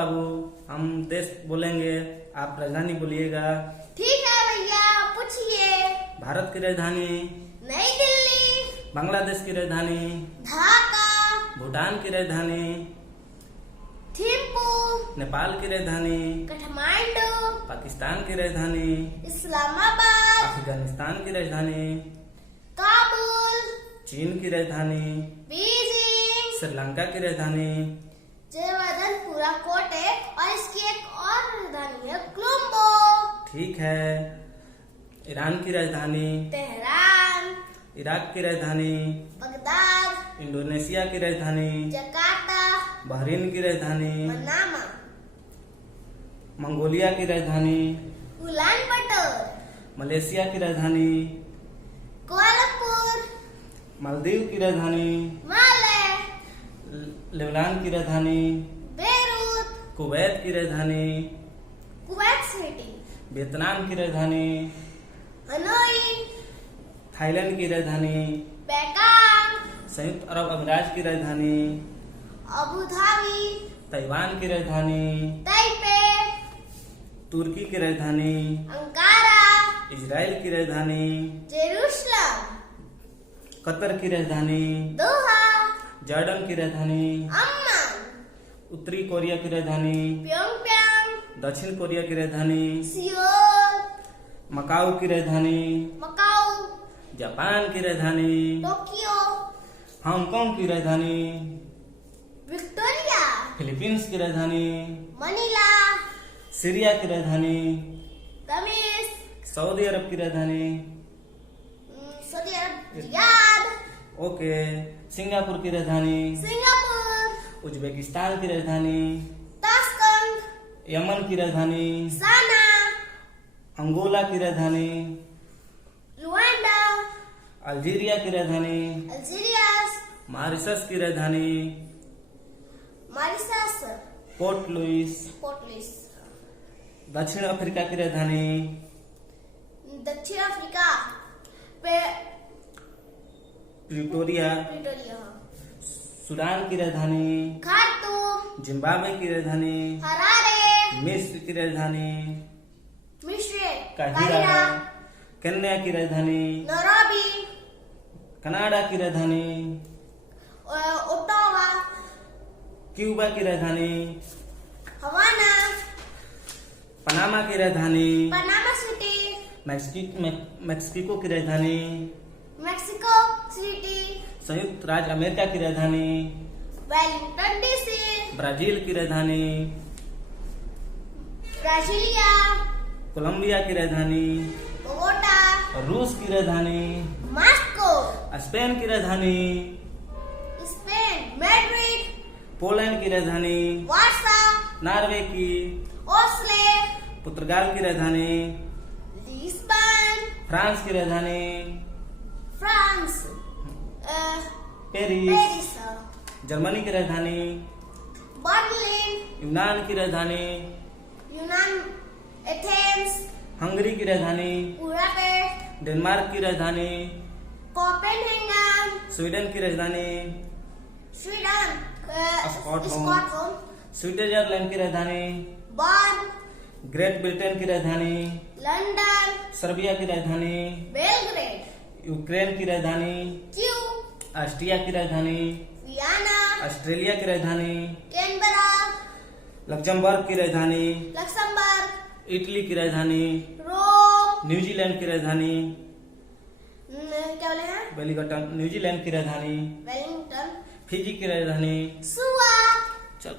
बाबू, हम देश बोलेंगे, आप राजधानी बोलिएगा। ठीक है भैया, पूछिए। भारत की राजधानी? नई दिल्ली। बांग्लादेश की राजधानी? ढाका। भूटान की राजधानी? थिम्पू। नेपाल की राजधानी? काठमांडू। पाकिस्तान की राजधानी? इस्लामाबाद। अफगानिस्तान की राजधानी? काबुल। चीन की राजधानी? बीजिंग। श्रीलंका की राजधानी? जयवर्धनपुरा कोटे और इसकी एक और राजधानी है कोलंबो। ठीक है। ईरान की राजधानी? तेहरान। इराक की राजधानी? बगदाद। इंडोनेशिया की राजधानी? जकार्ता। बहरीन की राजधानी? मनामा। मंगोलिया की राजधानी? उलानबटर। मलेशिया की राजधानी? कोलंबपुर। मालदीव की राजधानी? माले। लेबनान की राजधानी? बेरूत। कुवैत की राजधानी? Kuwait city. वियतनाम की राजधानी? हनोई। थाईलैंड की राजधानी? बैंकॉक। संयुक्त अरब अमीरात की राजधानी? Abu Dhabi. ताइवान की राजधानी? ताइपे। तुर्की की राजधानी? अंकारा। इजराइल की राजधानी? जेरूसलम। कतर की राजधानी? दोहा। जॉर्डन की राजधानी? अम्मान। उत्तरी कोरिया की राजधानी? प्योंगयांग। दक्षिण कोरिया की राजधानी? सियोल। मकाऊ की राजधानी? मकाऊ। जापान की राजधानी? टोक्यो। हांगकांग की राजधानी? विक्टोरिया। फिलीपींस की राजधानी? मनीला। सीरिया की राजधानी? तमीज। सऊदी अरब की राजधानी? सऊदी अरब रियाद। ओके। सिंगापुर की राजधानी? सिंगापुर। उज्बेकिस्तान की राजधानी? ताशकंद। यमन की राजधानी? साना। अंगोला की राजधानी? लुआंडा। अल्जीरिया की राजधानी? अल्जीरियास। मॉरिशस की राजधानी? Mauritius. Port Louis. Port Louis. दक्षिण अफ्रीका की राजधानी? दक्षिण अफ्रीका। प्रिटोरिया। प्रिटोरिया। सूडान की राजधानी? खार्तूम। जिम्बाब्वे की राजधानी? हरारे। मिस्र की राजधानी? मिस्र। काहिरा। केन्या की राजधानी? नैरोबी। कनाडा की राजधानी? ओटावा। क्यूबा की राजधानी? हवाना। पनामा की राजधानी? Panama city. मैक्सिको की राजधानी? Mexico city. संयुक्त राज्य अमेरिका की राजधानी? Wellington DC. ब्राजील की राजधानी? ब्राजीलिया। कोलंबिया की राजधानी? बोगोटा। रूस की राजधानी? मॉस्को। स्पेन की राजधानी? स्पेन। मैड्रिड। पोलैंड की राजधानी? वार्सा। नॉर्वे की? ओस्ले। पुर्तगाल की राजधानी? लिस्बन। फ्रांस की राजधानी? फ्रांस। पेरिस। पेरिस। जर्मनी की राजधानी? बर्लिन। यूनान की राजधानी? यूनान। एथेंस। हंगरी की राजधानी? बुडापेस्ट। डेनमार्क की राजधानी? कोपेनहेगन। स्वीडन की राजधानी? स्वीडन। स्कॉटलैंड। स्कॉटलैंड। स्विट्जरलैंड की राजधानी? बर्न। ग्रेट ब्रिटेन की राजधानी? लंदन। सर्बिया की राजधानी? बेलग्रेड। यूक्रेन की राजधानी? क्यू। ऑस्ट्रिया की राजधानी? वियना। ऑस्ट्रेलिया की राजधानी? कैनबरा। लक्जमबर्ग की राजधानी? लक्समबर्ग। इटली की राजधानी? रोम। न्यूजीलैंड की राजधानी? क्या बोले हैं? वेलिंगटन। न्यूजीलैंड की राजधानी? वेलिंगटन। फिजी की राजधानी? सुआ। चल।